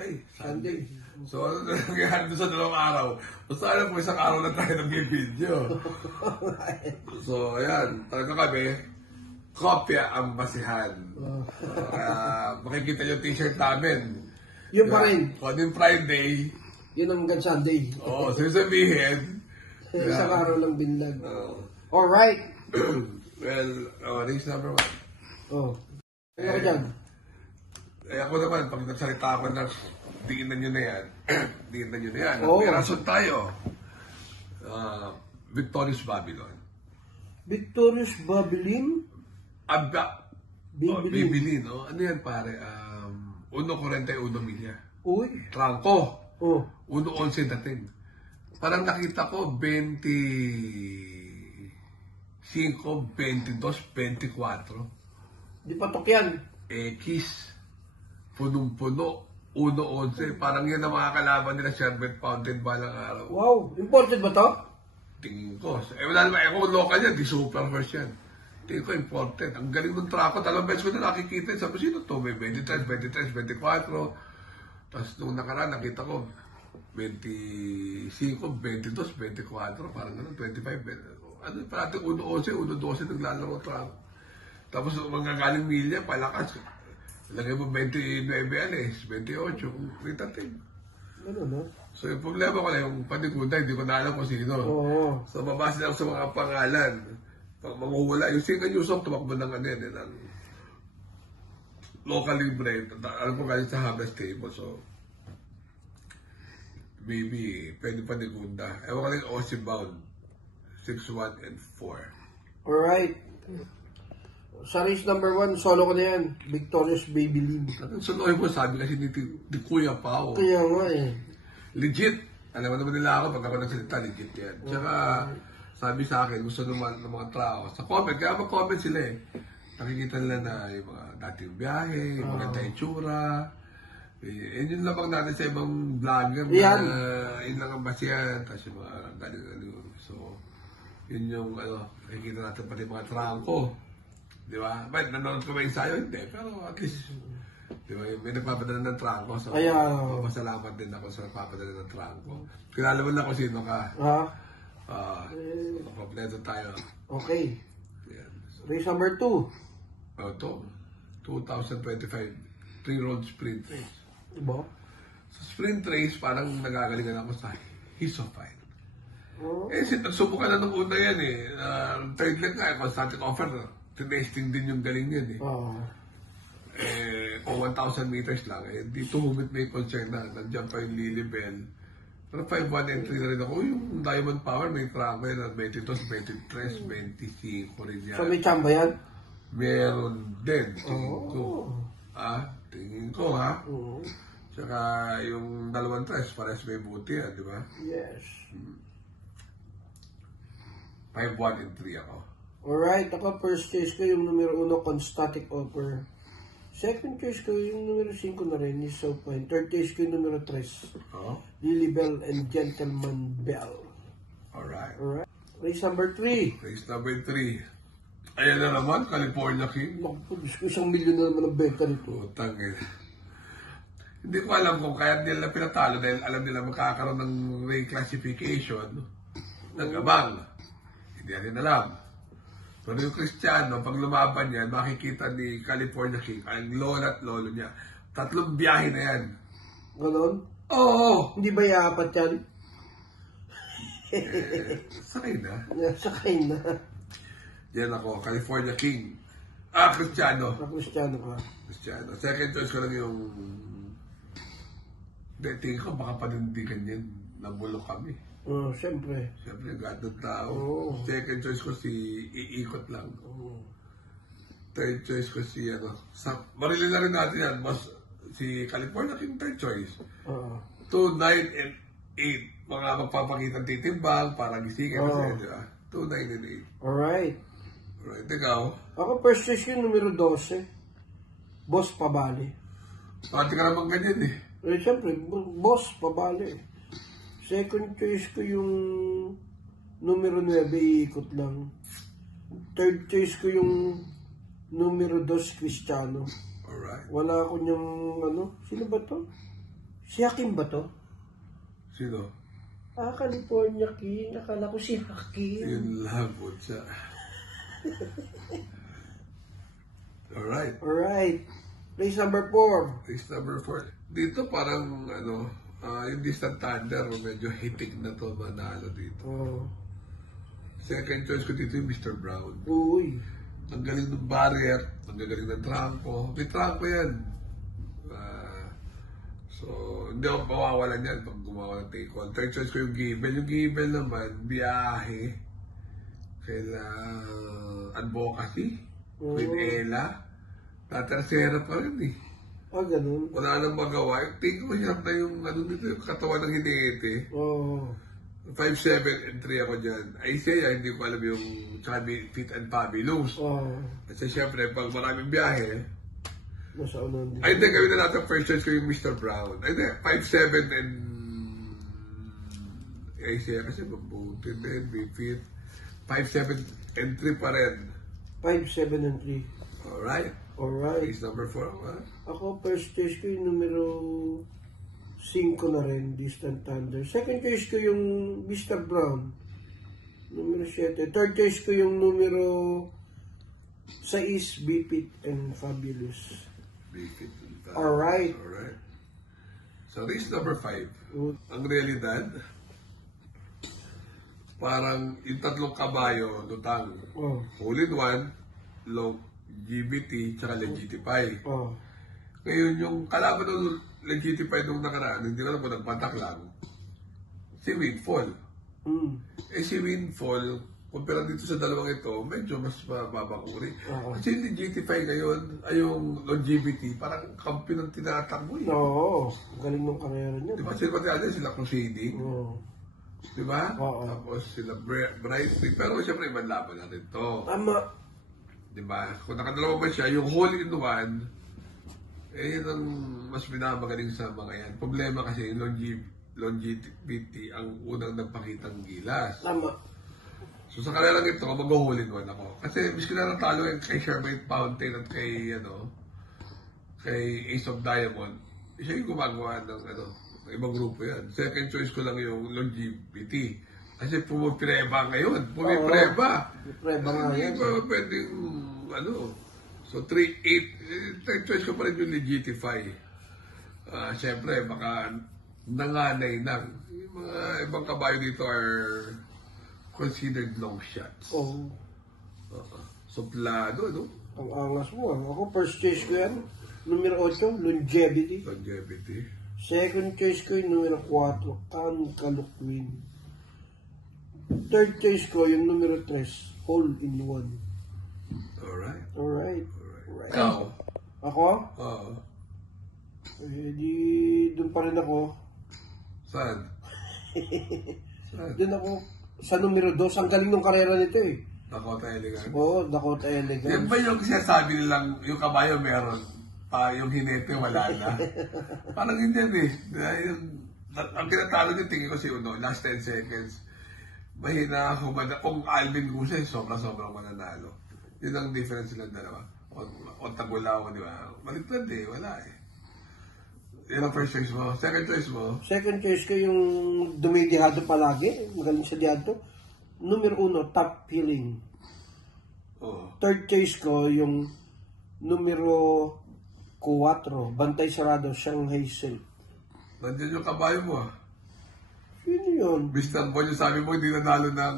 Okay, Sunday. So, ano na nangyari doon sa 2 araw? Basta alam ko, isang araw na tayo nag-video. So, ayan. Talaga kami, kopya ang basihan. Makikita yung t-shirt namin. Yung pa rin. Kung yung Friday. Yun ang hanggang Sunday. Oo, sasabihin. Isang araw lang binlag. Alright. Well, race number 1. Oh. Ano ka dyan? Ako naman, pag nagsalita ako na tingnan nyo na yan, tingnan nyo na yan. Oh. May rason tayo. Victorious Babylon. Victorious Babylon? Babylon, no? Ano yan pare? 1.41 milya. Uy. Trangko. Oh. 1.11 dating. Parang nakita ko 25, 22, 24. Di patok yan. X. Punong-puno. 1.11. Parang yan ang mga kalaban nila Sherbet Fountain balang araw. Wow. Imported ba to? Tingin ko. Wala naman. Kung local yan, di super first yan. Tingin ko imported. Ang galing ng trako. 2 beses ko na nakikita. Sabi, sino to? May 23, 24. Tapos nung nakaraan, nakita ko 25, 22, 24. Parang gano'n, 25. Ano, parang 1.11, 1.12 naglalaro trako. Tapos mga galing milya, palakas. Lagay mo 29 anes, 28, may tating. Ano, no? So yung problema ko na yung paniguda, hindi ko na alam kung sino. Oo. So babasa lang sa mga pangalan. Pag manguhula, yung Singa Newsong tumakbo ng ano yan, ng locally bred. Alam ko galing sa Harvest Table, so maybe pwede paniguda. Ewan ko lang yung Aussie Bound, 6-1 and 4. Alright. Sa race number 1, solo ko na yan. Victorious Babylon. So mo, sabi kasi ni Kuya Pao. Kaya nga eh. Legit. Alam mo naman nila ako, pag ako nagsalita, legit yan. Tsaka, sabi sa akin, gusto naman ng mga tao. Sa comment, kaya mag-comment sila eh. Nakikita nila na yung mga dating biyahe, yung maganda itsura. Yun lang bang natin sa ibang vlogger yan. Na yun lang ang basihan. Tapos yung mga galing. So, yun yung, nakikita natin pati mga trangko. Di ba? But nanonood ko ba yung sayo? Hindi. Pero at least, di ba, may nagpapadala ng trangko. So, masalamat din ako sa nagpapadala ng trangko. Kilala mo na kung sino ka. Kompleto tayo. Okay. Yan. So, Race number 2. Ito, 2025, 3-road sprint race. Diba? Sa sprint race, parang nagagalingan ako sa Hisofine. Oh. Subukan na nung una yan eh. Third leg nga, constatic offer. Tinesting din yung galing yan eh. Kung 1,000 meters lang, di tumumit may concern na. Nandiyan pa yung Lilibel. Pero 5-1 entry na rin ako. Yung Diamond Power, may track na 22, 23, 25 rin yan. So may chamba yan? Meron din. Tingin ko. Tingin ko ha. Tsaka yung 2 tres, pares may buti di ba? Yes. 5-1 and 3 ako. Alright, ako first choice ko yung numero 1, Constatic Offer. Second choice ko yung numero 5 na rin, is So Point. Third choice ko yung numero 3, Lilibel and Gentleman Bell. Alright. Race number 3. Race number 3. Ayan na naman, California King. Naku, Diyos ko, 1 milyon na naman ang benta nito. Utang Hindi ko alam kung kaya nila pinatalo dahil alam nila magkakaroon ng reclassification ng abang. Hindi natin alam. Pero yung Cristiano, pag lumaban yan, makikita ni California King, ang lola at lolo niya. 3 biyahe na yan. Ganon? Oo! Hindi ba iapat yan? Sakay na. Sakay na. Yan ako, California King. Cristiano. Cristiano ka. Cristiano. Second choice ko lang yung... Tingin ko, baka panindigan yan. Nabulok kami. Siyempre. Siyempre, gatong tao. Second choice ko si iikot lang. Third choice ko si marilin na rin natin yan. Si California King third choice. 2, 9, and 8. Mga magpapakitang titimbang para gisingin. Di ba? 2, 9, and 8. Alright, ikaw? Ako first choice yung numero 12. Boss Pabali. Pati ka naman ganyan eh. Siyempre, Boss Pabali. Second choice ko yung numero 9, iikot lang. Third choice ko yung numero 2, Cristiano. Alright. Wala ako niyang sino ba to? Si Hakim ba to? Sino? California King. Akala ko si Hakim. Yun lang po siya. Alright. Alright. Place number 4. Race number 4. Dito parang, yung distant thunder, medyo hitik na to manalo dito. Oh. Second choice ko dito yung Mr. Brown. Uy. Ang galing ng barrier, ang galing ng trangko. May trangko yan. So, hindi ako mawawalan yan pag gumawa ng take on. Third choice ko yung Gable. Yung Gable naman, biyahe. Kaila advocacy. Queen Ella. Tatersera pa rin eh. Ganun. Wala nang magawa. Tingin ko siya na yung, dito, yung katawan ng hinete. Oh. 5'7" and 3 ako dyan. Isaiah, hindi ko alam yung chubby, fit and fabulous. Oh. Kasi syempre, pag maraming biyahe, Nasa unan din. ay hindi, gawin na natin first choice ko yung Mr. Brown. Ay hindi, 5'7" and Isaiah kasi mabuti din, be fit. 5'7" and 3 pa rin. 5, 7, and 3. Alright. Alright. Case number 4 ako ha. Ako, first choice ko yung numero 5 na rin, Distant Thunder. Second choice ko yung Mr. Brown, numero 7. Third choice ko yung numero 6, Bipit and Fabulous. Be fit and fabulous. Alright. Alright. So race number 5. Good. Ang realidad, parang yung tatlong kabayo, lutang. Oh. Hole in one, long GBT, tsaka Legitify. Oh. Ngayon, yung kalaban ng Legitify nung nakaraan, hindi ko alam kung nagpatak lang, si Windfall. Si Windfall, kumpara dito sa dalawang ito, medyo mas mababang uri. Kasi yung Legitify ngayon, ay yung longevity, parang kampi ng tinatakbo eh. Oo. Galing ng karera niya. Di ba? Sila Crusading. Oo. Di ba? Oo. Tapos sila Brightly. Pero siyempre, ibang laban na rin to. Tama. Di ba? Kung nakadalawa ba siya, yung hole in one, yun ang mas minamagaling sa mga yan. Problema kasi yung longevity ang unang nagpakitang gilas. Tama. So sa kanilang ito, mag-hole in one ako. Kasi miski na lang talo yung kay Charmaine Fountain at kay, kay Ace of Diamond, siya yung gumagawa ng, ibang grupo yan. Second choice ko lang yung longevity. Kasi pumipreba ngayon. Pumipreba. Preba nga Hindi yan. ba pwedeng, So 3-8, third choice ko pa rin yung Legitify. Siyempre, baka nanganay nang. Yung mga ibang kabayo dito are considered long shots. Oh. Suplado, no? Ang angas mo. Ako, first choice ko yan. Numero 8, Longevity. Longevity. Second choice ko yung numero 4, Kalukwin. Third choice ko yung numero 3, Hole in One. Alright. Alright. Ikaw? Ako? Oo. Di doon pa rin ako. Saan? Saan? Doon ako sa numero 2. Ang galing ng karera nito eh. Dakota Elegant? Oo, Dakota Elegant. Yan ba yung sinasabi nilang yung kabayo meron, yung hinete wala na? Parang hindi eh. Dahil, ang pinatalo niyo tingin ko si Uno, last 10 seconds. Mahina ako, kung Alvin Guse, sobrang mananalo. Yun ang difference silang dalawa. O Tagulaw, di ba? Baliktad eh, wala eh. Yan ang first choice mo. Second choice mo? Second choice ko yung dumidihado palagi. Magaling sa dihado. Numero 1, Top Healing. Oo. Third choice ko yung numero 4, Bantay Sarado, Shanghai Silk. Nandiyan yung kabayo mo. Sino yun? Mr. Bon, yung sabi mo, hindi nanalo ng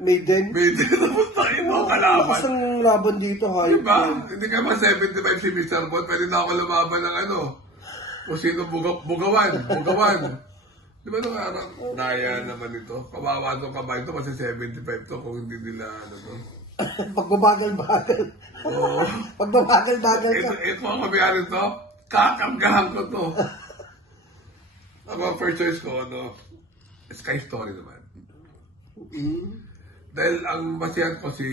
Maiden? Maiden na puntakin mo kalaban. Isang laban dito, ha? Diba? Hindi ka ba 75 si Mr. Bon, pwede na ako lumaban ng kung sino bugawan. Diba nung araw? Naya naman ito. Kawawa itong kabayo ito kasi 75 to kung hindi nila to. Pagbabagal-bagal. Oo. Pagbabagal-bagal ka. Ito ang kabayari to. Kakanggahan ko to. Ang first choice ko, Sky Story naman. Dahil ang basihan ko si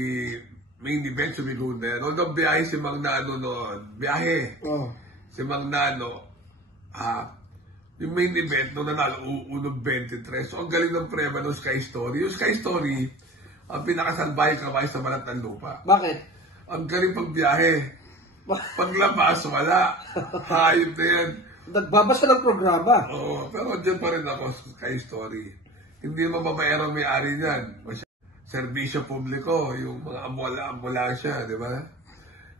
main event sumigunda yan. Although biyahe si Mang Nano noon. Biyahe. Oh. Si Mang Nano. Yung main event nung nanalo, unog 23. So, ang galing ng prema ng Sky Story. Yung Sky Story, ang pinakasalbahe kabayo sa balat ng lupa. Bakit? Ang galing pagbiyahe. Paglabas, wala. Hayop na yan. Nagbabasa ng programa. Oo, pero dyan pa rin ako kay story. Hindi mababayarang may-ari niyan. Serbisyo publiko, yung mga ambulansya, di ba?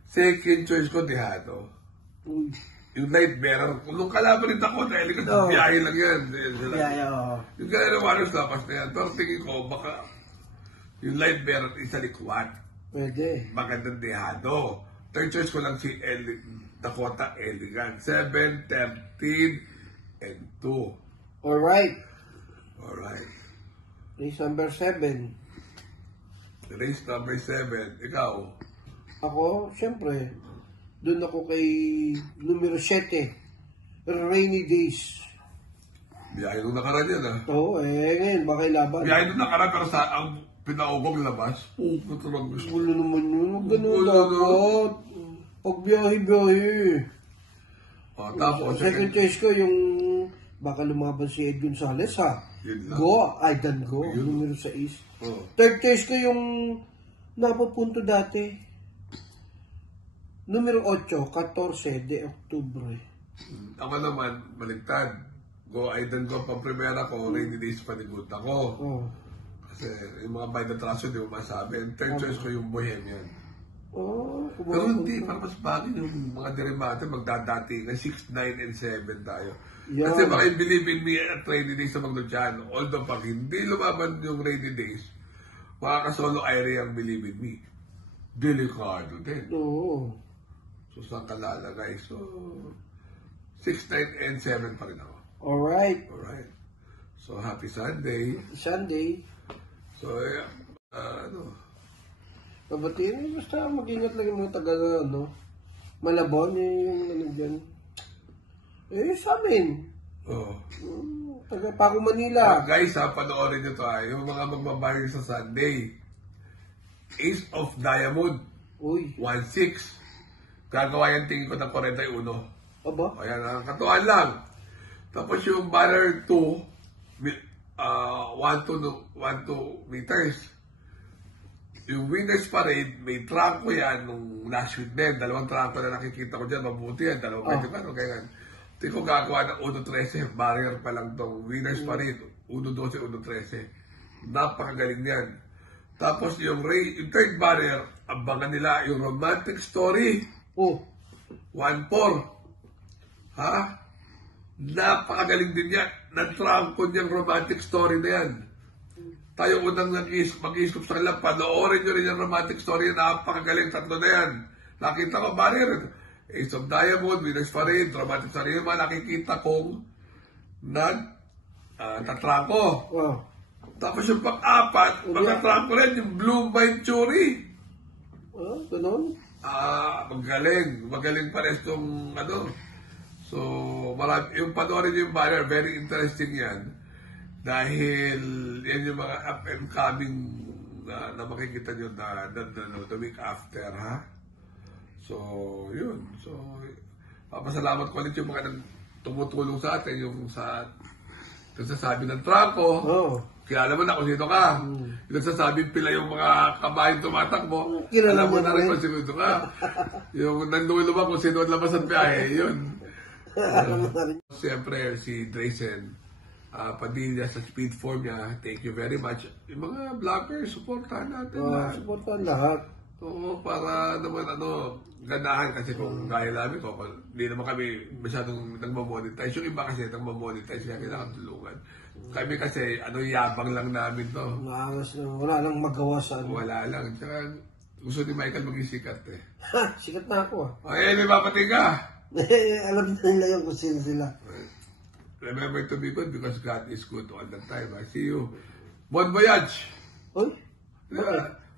Second choice ko, dehado. Uy. Yung light bearer, nung kalaban rin ako, dahil kasi Oo. biyahe lang yan. Oo. Yung gano'n ng Warriors lapas na yan. Pero tingin ko, baka yung light bearer isa likwat. Pwede. Magandang dehado. Third choice ko lang si Dakota Elegant. 7, 13, and 2. Alright. Alright. Race number 7. Race number 7. Ikaw? Ako, syempre, doon ako kay numero 7. Rainy Days. Biyahe nung nakaraan yan, ah. Oo, ngayon, baka laban. Biyahe nung nakaraan, pero sa ang pinaugong labas, tulog gusto. Gulo naman yun. Huwag ganun Gulo, dapat. Pag biyahe. O, tapos, Second choice ko yung baka lumaban si Ed Gonzalez, ha? Yun lang. Go, Aidan Go, Yun. numero 6. Oh. Third choice ko yung napapunto dati. Numero 8, 14 de Oktubre. Ako naman, baligtad. Go, Aidan Go, pang primera ko, Rainy Days panigot ako. Oh. Kasi yung mga by the traso, di mo masabi. And third choice ko yung Bohemian. Oh, Pero hindi, para mas bagay yung mga derivate, magdadati na 6, 9, and 7 tayo. Yeah. Kasi baka yung Believe in Me at Rainy Days sa Magluciano. Although pag hindi lumaban yung Rainy Days, makakasolo Irie ang Believe in Me. Delikado din. Oo. So, saan ka lalagay? So, 6, 9, and 7 pa rin ako. Alright. Alright. So, happy Sunday. Sunday. So, Pabatiin, basta mag-ingat lang yung mga taga, Malabon, yung dyan. Sa amin. oh. Taga Paco, Manila. Guys, panoorin nyo to yung mga magbabayar sa Sunday. Ace of Diamond, Uy. 1-6. Gagawa yan tingin ko ng 41. Aba? Ayan, ang katuan lang. Tapos yung banner 2, 1-2 meters. Yung Winners Parade, may trangko yan nung last week din. 2 trangko na nakikita ko dyan. Mabuti yan. 2 kaya tingin ko gagawa ng 1-13. Barrier pa lang tong Winners Parade. 1-12, 1-13. Napakagaling yan. Tapos yung third barrier, abangan nila yung romantic story. Oh. 1-4. Ha? Napakagaling din yan. Nag-trangko niyang romantic story na yan. Tayo unang mag-iisip sa kanila, panoorin nyo rin yung romantic story. Napakagaling, 3 na yan. Nakita ko, barrier. Ace of Diamond, Winners Parade, romantic story. Yung mga nakikita kong tatrangko. Oh. Tapos yung pang-4, pagkatrangko rin, yung Blue Venturi. Ganun? Magaling. Magaling pa rin itong So, yung panoorin yung banner, very interesting yan. Dahil yan yung mga up and coming na makikita nyo the week after, ha? So, yun. So, papasalamat ko ulit yung mga tumutulong sa atin, yung nagsasabi ng trangko. Oh. Kilala mo na kung sino ka. Yung nagsasabi pila yung mga kabayan tumatakbo. Kilala Alam mo mo na na rin rin. kung sino ka. Yung nandulo ba kung sino ang labas at biyahe, yun. Siyempre, si Drayson Padilla sa speed form niya, thank you very much. Yung mga vloggers, supportahan natin lahat. Supportan lahat. Oo, para naman ganahan kasi kung gaya namin ko, hindi naman kami masyadong nagmamonetize. Yung iba kasi nagmamonetize, kaya kailangan tulungan. Kami kasi, yabang lang namin to. Maangas na, wala nang magawa sa Wala lang. Tsaka, gusto ni Michael maging sikat eh. Sikat na ako Ay, may papating ka! Alam na nila yung kung sino sila. Remember to be good because God is good all the time. I see you. Bon voyage! Uy?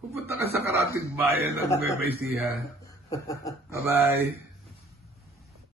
Pupunta ka sa karating bayan ng Nueva Ecija. Bye-bye!